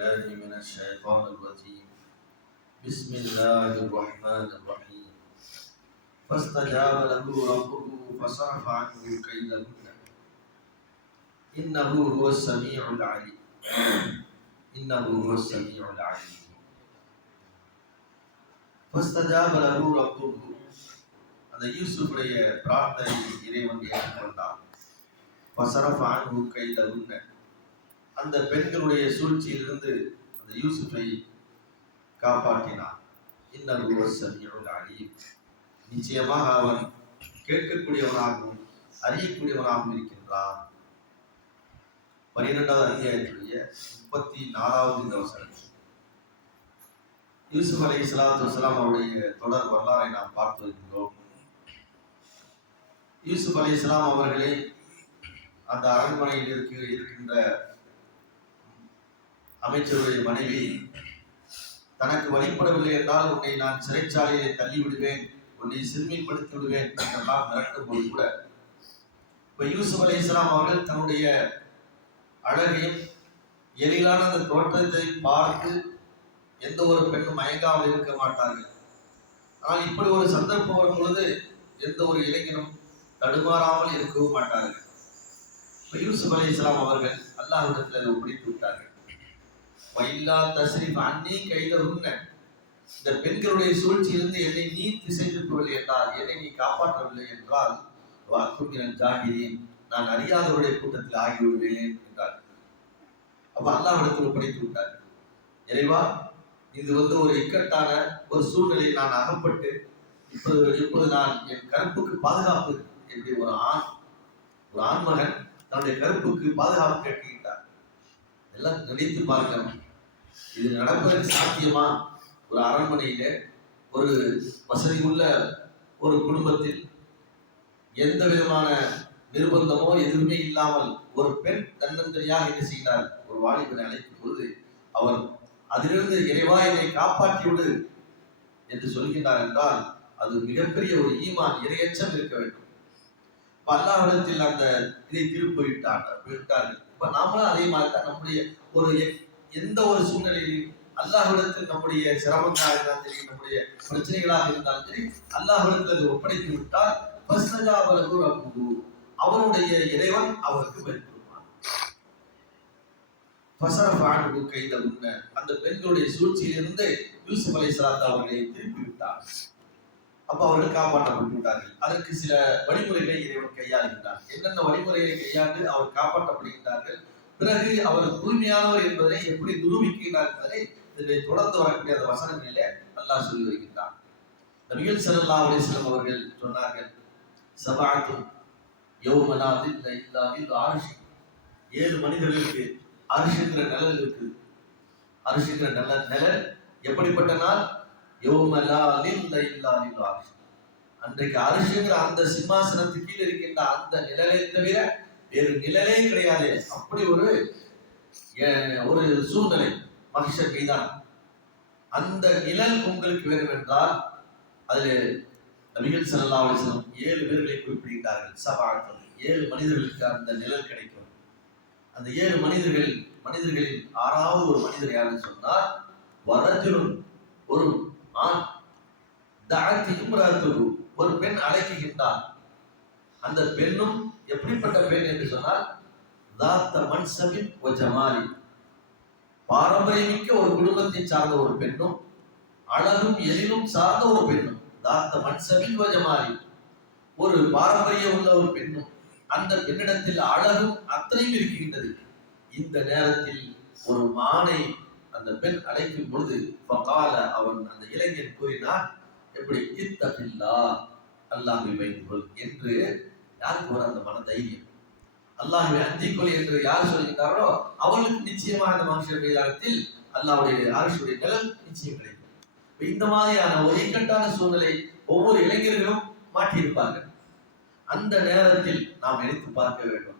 بالله من الشيطان الرجيم بسم الله الرحمن الرحيم فاستجاب له ربه فصرف عنه كيدهن إنه هو السميع العليم إنه هو السميع العليم فاستجاب له ربه அந்த யூசுஃபுடைய பிரார்த்தனை இறைவன் ஏற்றுக்கொண்டான் பசரஃப் அன்ஹு கைதவுன்ன அந்த பெண்களுடைய சூழ்ச்சியிலிருந்து அந்த யூசுஃபை காப்பாற்றினான். இன்னல் அழியும் நிச்சயமாக அவன் கேட்கக்கூடியவனாகவும் அறியக்கூடியவனாகவும் இருக்கின்றான். பன்னிரெண்டாவது அதிகாரத்துடைய முப்பத்தி நாலாவது இந்த வசனம். யூசுப் அலி இஸ்லாத்து வசலாம் அவருடைய தொடர் வரலாறை நாம் பார்த்து வருகின்றோம் யூசுப் அலி இஸ்லாம் அவர்களே அந்த அரண்மனையில் இருக்க இருக்கின்ற அமைச்சருடைய மனைவி தனக்கு வழிபடவில்லை என்றால் உன்னை நான் சிறைச்சாலையை தள்ளி விடுவேன் உன்னை சிறுமைப்படுத்தி விடுவேன் என்றெல்லாம் மிரட்டும் போது கூட இப்ப யூசுப் அலி இஸ்லாம் அவர்கள் தன்னுடைய அழகையும் எளிதான அந்த தோற்றத்தை பார்த்து எந்த ஒரு பெண்ணும் மயங்காமல் இருக்க மாட்டார்கள். ஆனால் இப்படி ஒரு சந்தர்ப்பம் வரும் பொழுது எந்த ஒரு இளைஞனும் தடுமாறாமல் இருக்கவும் மாட்டார்கள். இப்ப யூசுப் அலி இஸ்லாம் அவர்கள் அல்லாஹிடத்தில் அதை ஒப்படைத்து விட்டார்கள். வயல்லா தஸ்ரீப் அன்னி கைத உன்ன இந்த பெண்களுடைய சூழ்ச்சியிலிருந்து என்னை நீ திசை திருப்பவில்லை என்றால் என்னை நீ காப்பாற்றவில்லை என்றால் வாக்குமிரன் ஜாகிரேன் நான் அறியாதவருடைய கூட்டத்தில் ஆகிவிடுவேன் என்றார். அப்ப அல்லாஹிடத்தில் ஒப்படைத்து விட்டார். இறைவா இது வந்து ஒரு இக்கட்டான ஒரு சூழ்நிலையில் நான் அகப்பட்டு இப்போது இப்போது நான் என் கருப்புக்கு பாதுகாப்பு என்று ஒரு ஆண் ஒரு ஆண்மகன் தன்னுடைய கருப்புக்கு பாதுகாப்பு கேட்கின்றார் எல்லாம் நினைத்து பார்க்கணும். இது நடப்பதற்கு சாத்தியமா? ஒரு அரண்மனையில ஒரு வசதி உள்ள ஒரு குடும்பத்தில் எந்த விதமான நிர்பந்தமோ எதுவுமே இல்லாமல் ஒரு பெண் தன்னந்தனியாக என்ன செய்கிறார் ஒரு வாலிபனை அழைக்கும் பொழுது அவர் அதிலிருந்து இறைவா என்னை காப்பாற்றி விடு என்று சொல்கின்றார் என்றால் அது மிகப்பெரிய ஒரு ஈமான் இரையச்சம் இருக்க வேண்டும். இப்ப அந்த இதை திருப்பி விட்டார்கள் இப்ப நாமளும் அதே மாதிரி தான் நம்முடைய ஒரு எந்த ஒரு சூழ்நிலையிலும் அல்லாஹிடத்தில் நம்முடைய சிரமங்களாக இருந்தாலும் சரி நம்முடைய பிரச்சனைகளாக இருந்தாலும் சரி அல்லாஹிடத்தில் அதை ஒப்படைத்து விட்டால் ஃபஸ்தஜாபலகு ரப்புஹு. அவருடைய இறைவன் அவருக்கு வெளிப்படுவான் ஃபசரஃப அந்த பெண்களுடைய சூழ்ச்சியிலிருந்து யூசுப் அலைஹிஸ்ஸலாத்து அவர்களை திருப்பி விட்டார் அப்ப அவர்கள் காப்பாற்றப்படுகின்றார்கள் அதற்கு சில வழிமுறைகளை இறைவன் கையாளுகின்றார் என்னென்ன வழிமுறைகளை கையாண்டு அவர் காப்பாற்றப்படுகின்றார்கள்? பிறகு அவர் தூய்மையானவர் என்பதை எப்படி நிரூபிக்கிறார் என்பதை இதில் தொடர்ந்து வரக்கூடிய அந்த வசனங்களிலே அல்லாஹ் சொல்லி வருகின்றார் நபிகள் ஸல்லல்லாஹு அலைஹி அவர்கள் சொன்னார்கள் சபாத்தும் யௌமனாதில் இல்லாவில் ஆரிஷ் ஏழு மனிதர்களுக்கு அரிசிக்கிற நிழல் இருக்குது அரிசிக்கிற நல்ல நிழல் எப்படிப்பட்ட நாள்? அன்றைக்கு அரிசுங்கிற அந்த சிம்மாசனத்து கீழே இருக்கின்ற அந்த நிழலை தவிர வேறு நிழலே கிடையாது. அப்படி ஒரு ஒரு சூழ்நிலை மகிஷர் மீதான். அந்த நிழல் உங்களுக்கு வேண்டும் என்றால் அதில் நபிகள் சல்லா அலிஸ்லம் ஏழு பேர்களை குறிப்பிடுகிறார்கள் சபாத்தது ஏழு மனிதர்களுக்கு அந்த நிழல் கிடைக்கும். அந்த ஏழு மனிதர்கள் மனிதர்களில் ஆறாவது ஒரு மனிதர் யாருன்னு சொன்னால் வரத்திலும் ஒரு ஆண் தஅத்தி இம்ராத்துஹு ஒரு பெண் அழைக்குகின்றார் அந்த பெண்ணும் எப்படிப்பட்ட பெண் என்று சொன்னால் தாத்த மன்சபின் ஜமாலி பாரம்பரியமிக்க ஒரு குடும்பத்தை சார்ந்த ஒரு பெண்ணும் அழகும் எழிலும் சார்ந்த ஒரு பெண்ணும் தாத்த மன்சபின் ஒ ஜமாலி ஒரு பாரம்பரியம் உள்ள ஒரு பெண்ணும் அந்த பெண்ணிடத்தில் அழகும் அத்தனையும் இருக்கின்றது. இந்த நேரத்தில் ஒரு மானை அந்த பெண் அழைக்கும் பொழுது ஃபகால அவன் அந்த இளைஞன் கூறினார் எப்படி? இத்தபில்லா அல்லாஹ்வை வைத்துக்கொள் என்று யாருக்கு வர அந்த மன தைரியம் அல்லாஹ்வை அஞ்சிக்கொள் என்று யார் சொல்கின்றாரோ அவர்களுக்கு நிச்சயமாக அந்த மனுஷர் மைதானத்தில் அல்லாவுடைய அரசுடைய நிலம் நிச்சயம் கிடைக்கும். இந்த மாதிரியான ஒரு இக்கட்டான சூழ்நிலை ஒவ்வொரு இளைஞர்களும் மாட்டியிருப்பார்கள் அந்த நேரத்தில் நாம் எடுத்து பார்க்க வேண்டும்.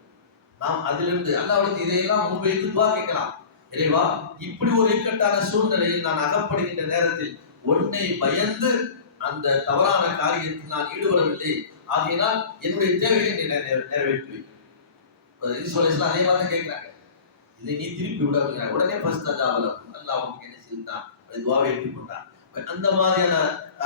நாம் அதிலிருந்து அல்லாஹ்வுக்கு இதையெல்லாம் முன்வைத்து பார்க்கலாம் இறைவா இப்படி ஒரு இக்கட்டான சூழ்நிலையில் நான் அகப்படுகின்ற நேரத்தில் உன்னை பயந்து அந்த தவறான காரியத்தில் நான் ஈடுபடவில்லை. ஆகையினால் என்னுடைய தேவையை நீ நிறைவேற்றுவேன் அதே மாதிரி கேட்கிறாங்க. இதை நீ திருப்பி விட உடனே ஃபர்ஸ்ட் அஜாபலம் அல்லா அவனுக்கு என்ன செய்தான் அது துவாவை ஏற்றுக்கொண்டான் அந்த மாதிரியான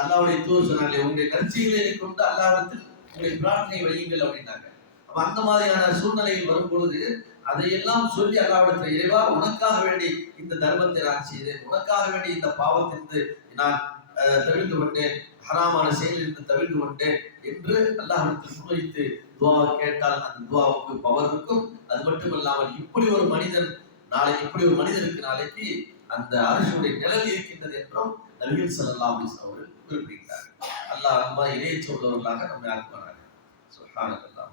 அல்லாவுடைய தூர் சொன்னாங்களே உங்களுடைய நற்செய்களை கொண்டு அல்லாவிடத்தில் உங்களுடைய பிரார்த்தனை வையுங்கள் அப்படின்னாங்க. அப்ப அந்த மாதிரியான சூழ்நிலையில் வரும் பொழுது அதையெல்லாம் சொல்லி அல்லாவிடத்தில் இறைவா உனக்காக வேண்டி இந்த தர்மத்தை நான் செய்தேன் உனக்காக வேண்டி இந்த பாவத்திலிருந்து நான் தவிழ்ந்து தவிர்த்து கொண்டேன் ஹராமான செயலிலிருந்து தவிர்த்து கொண்டேன் என்று அல்லாஹிடத்தில் முன்வைத்து துவாவை கேட்டால் அந்த துவாவுக்கு பவர் இருக்கும் அது மட்டுமல்லாமல் இப்படி ஒரு மனிதன் நாளை இப்படி ஒரு மனிதனுக்கு நாளைக்கு அந்த அரசுடைய நிழல் இருக்கின்றது என்றும் நவீன் ஸல்லல்லாஹு அலைஹி அவர்கள் குறிப்பிட்டார் அல்லாஹ் அந்த மாதிரி உள்ளவர்களாக நம்மை ஆக்குவார்கள் சுப்ஹானல்லாஹ்.